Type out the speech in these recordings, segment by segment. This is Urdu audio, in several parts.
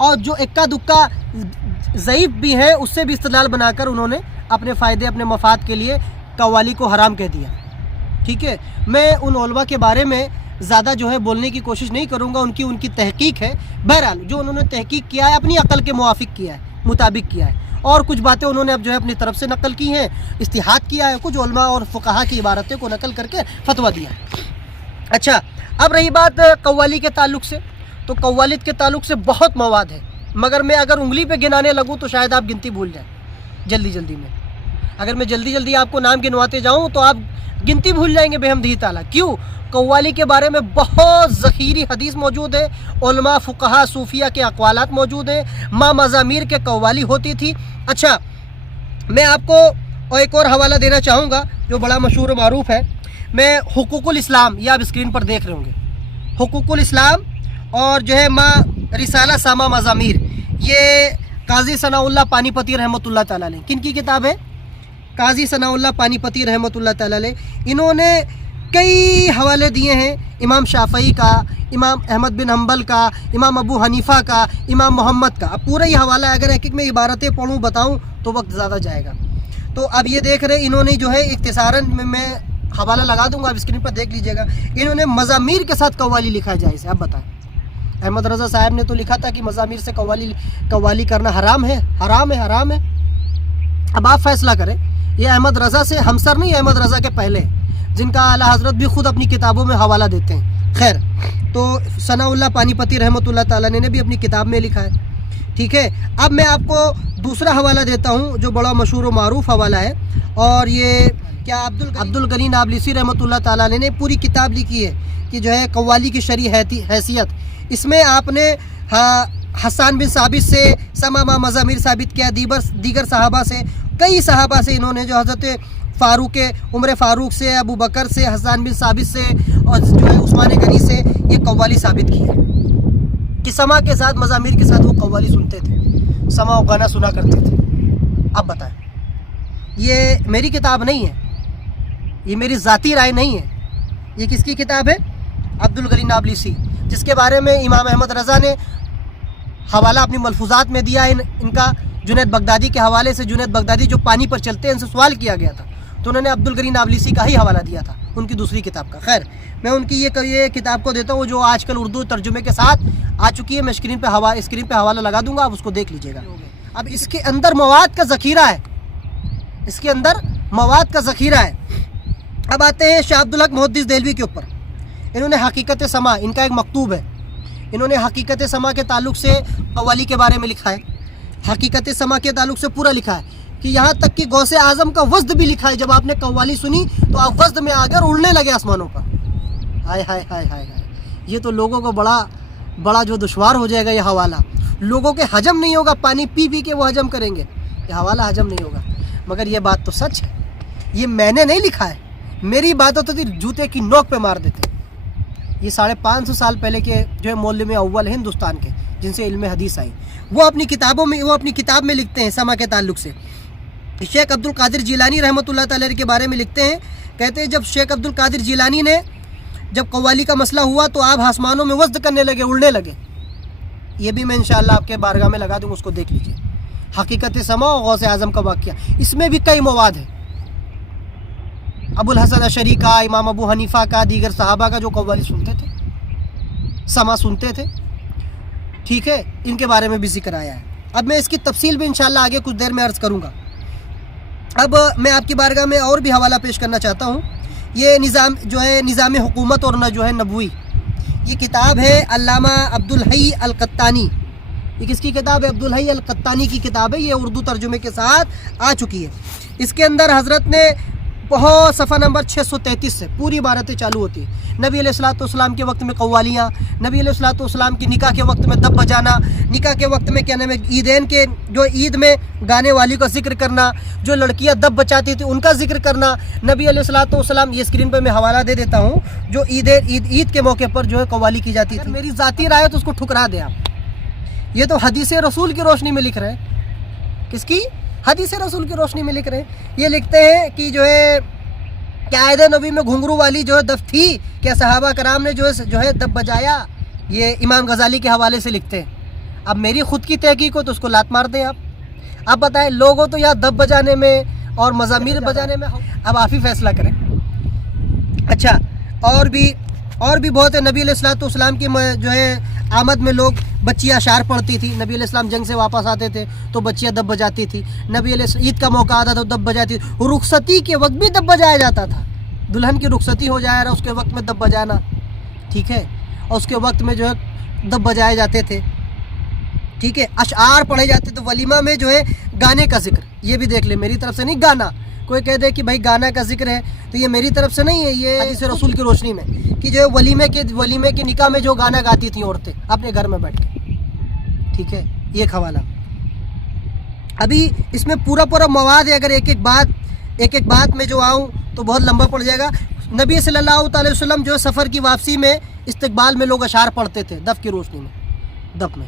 اور جو اکا دکا ضعیف بھی ہیں اس سے بھی استدلال بنا کر انہوں نے اپنے فائدے اپنے مفاد کے لیے قوالی کو حرام کہہ دیا. ٹھیک ہے, میں ان علماء کے بارے میں زیادہ جو ہے بولنے کی کوشش نہیں کروں گا, ان کی تحقیق ہے. بہرحال جو انہوں نے تحقیق کیا ہے اپنی عقل کے موافق کیا ہے, مطابق کیا ہے, اور کچھ باتیں انہوں نے اب جو ہے اپنی طرف سے نقل کی ہیں, اجتہاد کیا ہے, کچھ علماء اور فقہا کی عبارتیں کو نقل کر کے فتویٰ دیا ہے. اچھا, اب رہی بات قوالی کے تعلق سے, تو قوالت کے تعلق سے بہت مواد ہے, مگر میں اگر انگلی پہ گنانے لگوں تو شاید آپ گنتی بھول جائیں جلدی میں. اگر میں جلدی آپ کو نام گنواتے جاؤں تو آپ گنتی بھول جائیں گے بحمدہ تعالیٰ. کیوں؟ قوالی کے بارے میں بہت ذخیری حدیث موجود ہے, علماء فقہا صوفیہ کے اقوالات موجود ہیں, ماں مزامیر کے قوالی ہوتی تھی. اچھا, میں آپ کو ایک اور حوالہ دینا چاہوں گا جو بڑا مشہور و معروف ہے. میں حقوق الاسلام, یہ آپ اسکرین پر دیکھ رہے ہوں گے, حقوق الاسلام اور جو ہے ماں رسالہ ساما مزامیر, یہ قاضی ثناء اللہ پانی پتی رحمۃ اللہ تعالیٰ علیہ. کن کی کتاب ہے؟ قاضی ثناء اللہ پانی پتی رحمۃ اللہ تعالیٰ علیہ. انہوں نے کئی حوالے دیے ہیں, امام شافعی کا, امام احمد بن حنبل کا, امام ابو حنیفہ کا, امام محمد کا. اب پورا یہ حوالہ ہے, اگر ایک میں عبارتیں پڑھوں بتاؤں تو وقت زیادہ جائے گا. تو اب یہ دیکھ رہے انہوں نے جو ہے اختصاراً میں حوالہ لگا دوں گا, آپ اسکرین پر دیکھ لیجئے گا. انہوں نے مزامیر کے ساتھ قوالی لکھا ہے جائز ہے. اب بتائیں, احمد رضا صاحب نے تو لکھا تھا کہ مزامیر سے قوالی کرنا حرام ہے. اب آپ فیصلہ کریں, یہ احمد رضا سے ہمسر نہیں, احمد رضا کے پہلے, جن کا اعلیٰ حضرت بھی خود اپنی کتابوں میں حوالہ دیتے ہیں. خیر, تو ثناء اللہ پانی پتی رحمۃ اللہ تعالیٰ نے بھی اپنی کتاب میں لکھا ہے. ٹھیک ہے, اب میں آپ کو دوسرا حوالہ دیتا ہوں جو بڑا مشہور و معروف حوالہ ہے, اور یہ کیا عبد الغنی نابلسی رحمۃ اللہ تعالیٰ نے پوری کتاب لکھی ہے کہ جو ہے قوالی کی شرعی حیثیت. اس میں آپ نے حسان بن ثابت سے سما مزامیر ثابت کیا, دیگر صحابہ سے, کئی صحابہ سے انہوں نے, جو حضرت عمر فاروق سے, ابو بکر سے, حسان بن ثابت سے, اور جو ہے عثمان غنی سے یہ قوالی ثابت کی ہے کہ سما کے ساتھ مزامیر کے ساتھ وہ قوالی سنتے تھے, سما و گانا سنا کرتے تھے. اب بتائیں, یہ میری کتاب نہیں ہے, یہ میری ذاتی رائے نہیں ہے, یہ کس کی کتاب ہے؟ عبد الغنی نابلسی, جس کے بارے میں امام احمد رضا نے حوالہ اپنی ملفوظات میں دیا ہے. ان کا جنید بغدادی کے حوالے سے, جنید بغدادی جو پانی پر چلتے ہیں, ان سے سوال کیا گیا تھا, تو انہوں نے عبد الغنی نابلسی کا ہی حوالہ دیا تھا, ان کی دوسری کتاب کا. خیر, میں ان کی یہ کتاب کو دیتا ہوں جو آج کل اردو ترجمے کے ساتھ آ چکی ہے. میں اسکرین پہ حوالہ لگا دوں گا, آپ اس کو دیکھ لیجئے گا. اب اس کے اندر مواد کا ذخیرہ ہے, اس کے اندر مواد کا ذخیرہ ہے. اب آتے ہیں شاہ عبدالحق محدث دہلوی کے اوپر. انہوں نے حقیقت سما, ان کا ایک مکتوب ہے, انہوں نے حقیقت سما کے تعلق سے قوالی کے بارے میں لکھا ہے. حقیقت سما کے تعلق سے پورا لکھا ہے کہ یہاں تک کہ غوث اعظم کا وزد بھی لکھا ہے. جب آپ نے قوالی سنی تو آپ وزد میں آ کر اڑنے لگے آسمانوں پر. ہائے ہائے ہائے ہائے ہائے, یہ تو لوگوں کو بڑا جو دشوار ہو جائے گا. یہ حوالہ لوگوں کے حجم نہیں ہوگا, پانی پی کے وہ حجم کریں گے, یہ حوالہ حجم نہیں ہوگا. مگر یہ بات تو سچ ہے, یہ میں نے نہیں لکھا ہے, میری بات ہوتی تھی جوتے کی نوک پہ مار دیتے. یہ 550 سال پہلے کے جو ہے مولم اول ہندوستان کے, جن سے علم حدیث آئی, وہ اپنی کتاب میں لکھتے ہیں سما کے تعلق سے. شیخ عبد القادر جیلانی رحمۃ اللہ تعالیٰ کے بارے میں لکھتے ہیں, کہتے ہیں جب شیخ عبد القادر جیلانی نے جب قوالی کا مسئلہ ہوا تو آپ آسمانوں میں وزد کرنے لگے, اڑنے لگے. یہ بھی میں انشاءاللہ آپ کے بارگاہ میں لگا دوں, اس کو دیکھ لیجئے. حقیقت سما اور غوث اعظم کا واقعہ, اس میں بھی کئی مواد ہے. ابو الحسن اشعری کا, امام ابو حنیفہ کا, دیگر صحابہ کا جو قوالی سنتے تھے, سما سنتے تھے. ٹھیک ہے, ان کے بارے میں بھی ذکر آیا ہے. اب میں اس کی تفصیل بھی انشاءاللہ آگے کچھ دیر میں عرض کروں گا. اب میں آپ کی بارگاہ میں اور بھی حوالہ پیش کرنا چاہتا ہوں. یہ نظام حکومت اور جو ہے نبوی, یہ کتاب ہے علامہ عبدالحی القطانی. یہ کس کی کتاب ہے؟ عبدالحی القطانی کی کتاب ہے. یہ اردو ترجمے کے ساتھ آ چکی ہے. اس کے اندر حضرت نے بہت صفحہ نمبر 633 سے پوری عبارتیں چالو ہوتی ہیں. نبی علیہ الصلوۃ والسلام کے وقت میں قوالیاں, نبی علیہ الصلوۃ والسلام کی نکاح کے وقت میں دب بجانا, نکاح کے وقت میں کیا نام ہے عیدین کے جو عید میں گانے والی کا ذکر کرنا, جو لڑکیاں دب بچاتی تھیں ان کا ذکر کرنا. نبی علیہ الصلوۃ والسلام, یہ اسکرین پہ میں حوالہ دے دیتا ہوں, جو عید کے موقع پر جو ہے قوالی کی جاتی تھی. میری ذاتی رائے تو اس کو ٹھکرا دیں آپ. یہ تو حدیث رسول کی روشنی میں لکھ رہے ہیں. کس کی؟ حدیث رسول کی روشنی میں لکھ رہے ہیں. یہ لکھتے ہیں کہ جو ہے کیا عہد نبی میں گھنگرو والی جو ہے دف تھی, کیا صحابہ کرام نے جو ہے دب بجایا. یہ امام غزالی کے حوالے سے لکھتے ہیں. اب میری خود کی تحقیق ہو تو اس کو لات مار دیں آپ بتائیں. لوگوں تو یہاں دب بجانے میں اور مزامیر بجانے میں، اب آپ ہی فیصلہ کریں. اچھا، اور بھی بہت ہے. نبی علیہ الصلوۃ والسلام کی جو ہے آمد میں لوگ بچیاں اشعار پڑھتی تھی. نبی علیہ السلام جنگ سے واپس آتے تھے تو بچیاں دب بجاتی تھی. نبی علیہ عید کا موقع آتا تھا تو دب بجاتی تھی. رخصتی کے وقت بھی دب بجایا جاتا تھا. دلہن کی رخصتی ہو جائے رہا اس کے وقت میں دب بجانا، ٹھیک ہے، اور اس کے وقت میں جو ہے دب بجائے جاتے تھے، ٹھیک ہے. اشعار پڑھے جاتے تھے. ولیمہ میں جو ہے گانے کا ذکر، یہ بھی دیکھ لیں، میری طرف سے نہیں گانا. کوئی کہہ دے کہ بھائی گانا کا ذکر ہے تو یہ میری طرف سے نہیں ہے، یہ حدیث رسول کی روشنی میں کہ جو ہے ولیمے کے نکاح میں جو گانا گاتی تھیں عورتیں اپنے گھر میں بیٹھ کے، ٹھیک ہے. یہ ایک حوالہ. ابھی اس میں پورا مواد ہے. اگر ایک ایک بات میں جو آؤں تو بہت لمبا پڑ جائے گا. نبی صلی اللہ علیہ وسلم جو ہے سفر کی واپسی میں استقبال میں لوگ اشعار پڑھتے تھے دف کی روشنی میں، دف میں.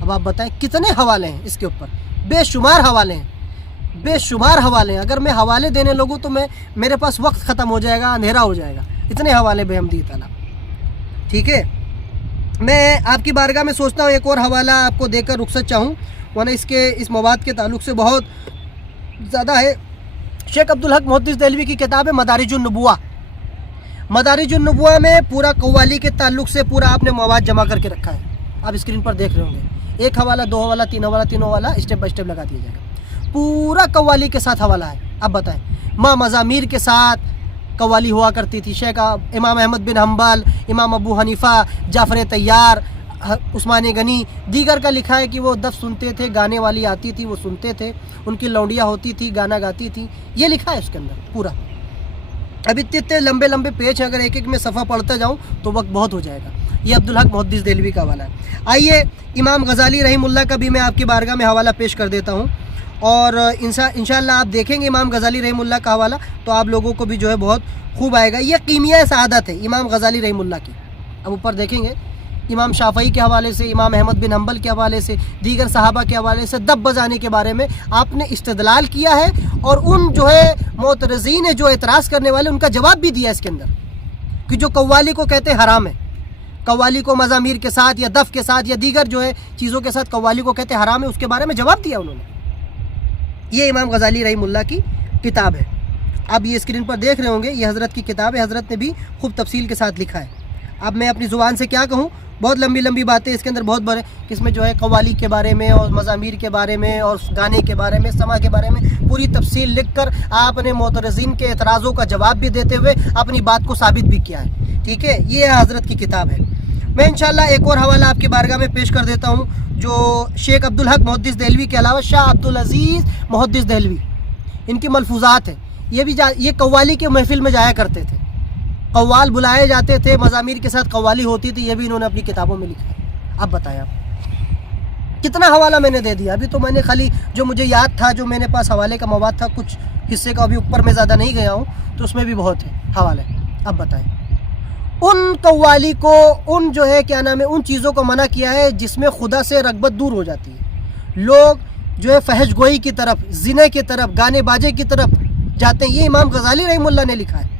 اب آپ بتائیں کتنے حوالے ہیں اس کے اوپر؟ بے شمار حوالے ہیں. اگر میں حوالے دینے لگوں تو میرے پاس وقت ختم ہو جائے گا، اندھیرا ہو جائے گا. اتنے حوالے بحمدی تعالیٰ، ٹھیک ہے. میں آپ کی بارگاہ میں سوچتا ہوں ایک اور حوالہ آپ کو دے کر رخصت چاہوں، ورنہ اس مواد کے تعلق سے بہت زیادہ ہے. شیخ عبدالحق محدث دہلوی کی کتاب ہے مدارج النبوہ. مدارج النبوہ میں پورا قوالی کے تعلق سے پورا آپ نے مواد جمع کر کے رکھا ہے. آپ اسکرین پر دیکھ رہے ہوں گے. ایک حوالہ، دو حوالہ، تین حوالہ اسٹیپ بائی اسٹیپ لگا دیا جائے گا. پورا قوالی کے ساتھ حوالہ ہے. اب بتائیں، مزامیر کے ساتھ قوالی ہوا کرتی تھی. شیخ امام احمد بن حنبل، امام ابو حنیفہ، جعفر طیار، عثمان غنی، دیگر کا لکھا ہے کہ وہ دف سنتے تھے، گانے والی آتی تھی وہ سنتے تھے، ان کی لونڈیاں ہوتی تھی گانا گاتی تھی. یہ لکھا ہے اس کے اندر پورا. اب اتنے لمبے پیج اگر ایک میں صفحہ پڑھتا جاؤں تو وقت بہت ہو جائے گا. یہ عبدالحق محدث دہلوی کا حوالہ ہے. آئیے امام غزالی رحمہ اللہ کا بھی میں آپ کی بارگاہ میں حوالہ پیش کر دیتا ہوں، اور انشاءاللہ آپ دیکھیں گے امام غزالی رحمہ اللہ کا حوالہ تو آپ لوگوں کو بھی جو ہے بہت خوب آئے گا. یہ قیمیہ سعادت ہے امام غزالی رحمہ اللہ کی. اب اوپر دیکھیں گے امام شافعی کے حوالے سے، امام احمد بن حنبل کے حوالے سے، دیگر صحابہ کے حوالے سے دب بجانے کے بارے میں آپ نے استدلال کیا ہے، اور ان جو ہے معترضین جو اعتراض کرنے والے ان کا جواب بھی دیا اس کے اندر، کہ جو قوالی کو کہتے ہیں حرام ہے، قوالی کو مزامیر کے ساتھ یا دف کے ساتھ یا دیگر جو ہے چیزوں کے ساتھ قوالی کو کہتے ہیں حرام ہے، اس کے بارے میں جواب دیا انہوں نے. یہ امام غزالی رحمہ اللہ کی کتاب ہے. اب یہ اسکرین پر دیکھ رہے ہوں گے، یہ حضرت کی کتاب ہے. حضرت نے بھی خوب تفصیل کے ساتھ لکھا ہے. اب میں اپنی زبان سے کیا کہوں، بہت لمبی باتیں اس کے اندر بہت بڑے، اس میں جو ہے قوالی کے بارے میں اور مزامیر کے بارے میں اور گانے کے بارے میں، سما کے بارے میں پوری تفصیل لکھ کر آپ نے معترضین کے اعتراضوں کا جواب بھی دیتے ہوئے اپنی بات کو ثابت بھی کیا ہے. ٹھیک ہے، یہ حضرت کی کتاب ہے. میں انشاءاللہ ایک اور حوالہ آپ کی بارگاہ میں پیش کر دیتا ہوں، جو شیخ عبدالحق محدث دہلوی کے علاوہ شاہ عبدالعزیز محدث دہلوی، ان کی ملفوظات ہیں. یہ قوالی کے محفل میں جایا کرتے تھے، قوال بلائے جاتے تھے، مزامیر کے ساتھ قوالی ہوتی تھی. یہ بھی انہوں نے اپنی کتابوں میں لکھا ہے. اب بتائیں آپ کتنا حوالہ میں نے دے دیا. ابھی تو میں نے خالی جو مجھے یاد تھا، جو میرے پاس حوالے کا مواد تھا، کچھ حصے کا ابھی اوپر میں زیادہ نہیں گیا ہوں تو اس میں بھی بہت ہے حوالے. اب بتائیں، ان قوالی کو، ان جو ہے کیا نام ہے، ان چیزوں کو منع کیا ہے جس میں خدا سے رغبت دور ہو جاتی ہے. لوگ جو ہے فحش گوئی کی طرف، زنا کی طرف، گانے باجے کی طرف جاتے ہیں. یہ امام غزالی رحمہ اللہ نے لکھا ہے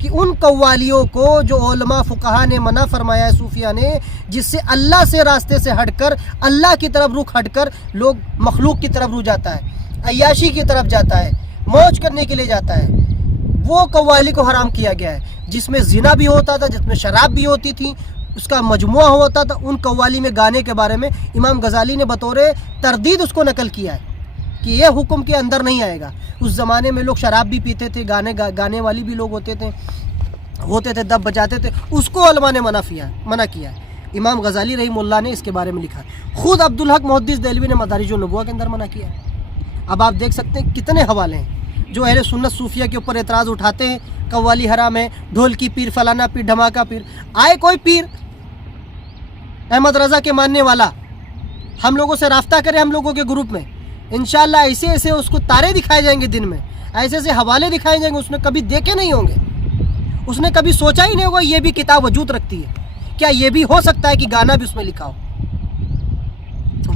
کہ ان قوالیوں کو جو علماء فقہا نے منع فرمایا ہے، صوفیہ نے، جس سے اللہ سے راستے سے ہٹ کر، اللہ کی طرف رخ ہٹ کر لوگ مخلوق کی طرف رخ جاتا ہے، عیاشی کی طرف جاتا ہے، موج کرنے کے لیے جاتا ہے، وہ قوالی کو حرام کیا گیا ہے. جس میں زنا بھی ہوتا تھا، جس میں شراب بھی ہوتی تھی، اس کا مجموعہ ہوتا تھا. ان قوالی میں گانے کے بارے میں امام غزالی نے بطور تردید اس کو نقل کیا ہے کہ یہ حکم کے اندر نہیں آئے گا. اس زمانے میں لوگ شراب بھی پیتے تھے، گانے والی بھی لوگ ہوتے تھے، دب بجاتے تھے. اس کو علماء نے منع کیا ہے. امام غزالی رحمہ اللہ نے اس کے بارے میں لکھا ہے. خود عبدالحق محدث دہلوی نے مدارج النبوہ کے اندر منع کیا ہے. اب آپ دیکھ سکتے ہیں کتنے حوالے ہیں جو اہل سنت صوفیہ کے اوپر اعتراض اٹھاتے ہیں. قوالی حرام ہے، ڈھول کی پیر، فلانا پیر، دھماکہ پیر. آئے کوئی پیر احمد رضا کے ماننے والا ہم لوگوں سے رابطہ کرے، ہم لوگوں کے گروپ میں انشاءاللہ ایسے اس کو تارے دکھائے جائیں گے دن میں، ایسے حوالے دکھائے جائیں گے. اس نے کبھی دیکھے نہیں ہوں گے، اس نے کبھی سوچا ہی نہیں ہوگا یہ بھی کتاب وجود رکھتی ہے. کیا یہ بھی ہو سکتا ہے کہ گانا بھی اس میں لکھا ہو،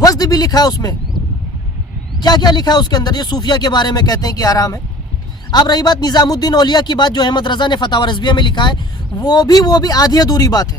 وزد بھی لکھا ہے اس میں، کیا لکھا ہے اس کے اندر. یہ صوفیہ کے بارے میں کہتے ہیں کہ حرام ہے. اب رہی بات نظام الدین اولیاء کی بات، جو احمد رضا نے فتاوی رضویہ میں لکھا ہے، وہ بھی آدھی ادھوری بات ہے.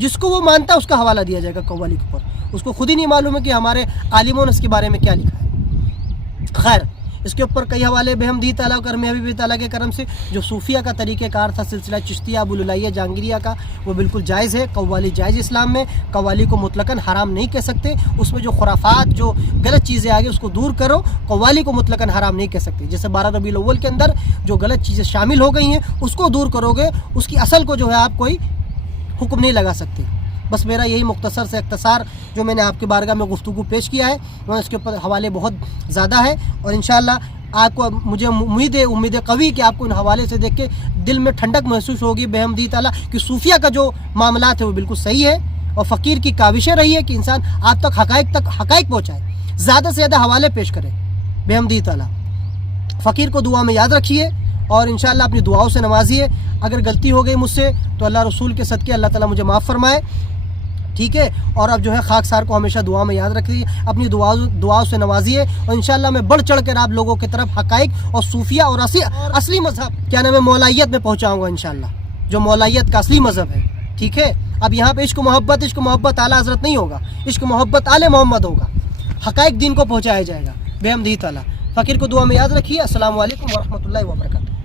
جس کو وہ مانتا ہے اس کا حوالہ دیا جائے گا قوالی کے اوپر. اس کو خود ہی نہیں معلوم ہے کہ ہمارے عالموں نے اس کے بارے میں کیا لکھا ہے. خیر اس کے اوپر کئی حوالے بحمدی تعالیٰ کرم حبیب تعالیٰ کے کرم سے. جو صوفیہ کا طریقہ کار تھا سلسلہ چشتیہ ابوالعالیہ جہانگیریہ کا وہ بالکل جائز ہے. قوالی جائز اسلام میں. قوالی کو مطلقاً حرام نہیں کہہ سکتے. اس میں جو خرافات جو غلط چیزیں آگے اس کو دور کرو. قوالی کو مطلقاً حرام نہیں کہہ سکتے. جیسے 12 ربیع الاول کے اندر جو غلط چیزیں شامل ہو گئی ہیں اس کو دور کرو گے, اس کی اصل کو جو ہے آپ کوئی حکم نہیں لگا سکتے. بس میرا یہی مختصر سے اختصار جو میں نے آپ کے بارگاہ میں گفتگو پیش کیا ہے. اس کے اوپر حوالے بہت زیادہ ہے اور انشاءاللہ آپ کو مجھے امید قوی کہ آپ کو ان حوالے سے دیکھ کے دل میں ٹھنڈک محسوس ہوگی بحمدی تعالیٰ کہ صوفیہ کا جو معاملات ہے وہ بالکل صحیح ہے. اور فقیر کی کاوشیں رہی ہے کہ انسان آپ تک حقائق پہنچائے, زیادہ سے زیادہ حوالے پیش کرے بحمدی تعالیٰ. فقیر کو دعا میں یاد رکھیے اور انشاءاللہ اپنی دعاؤں سے نوازیے. اگر غلطی ہو گئی مجھ سے تو اللہ رسول کے صدقے اللہ تعالیٰ مجھے معاف فرمائے, ٹھیک ہے. اور اب جو ہے خاکسار کو ہمیشہ دعا میں یاد رکھیے, اپنی دعاؤں سے نوازیے. اور انشاءاللہ میں بڑھ چڑھ کر آپ لوگوں کی طرف حقائق اور صوفیہ اور اصلی مذہب کیا نام ہے مولائیت میں پہنچاؤں گا انشاءاللہ, جو مولائیت کا اصلی مذہب ہے, ٹھیک ہے. اب یہاں پہ عشق محبت اعلیٰ حضرت نہیں ہوگا, عشق محبت آل محمد ہوگا. حقائق دین کو پہنچایا جائے گا بحمدی تعالیٰ. فقیر کو دعا میں یاد رکھیے. السلام علیکم ورحمۃ اللہ وبرکاتہ.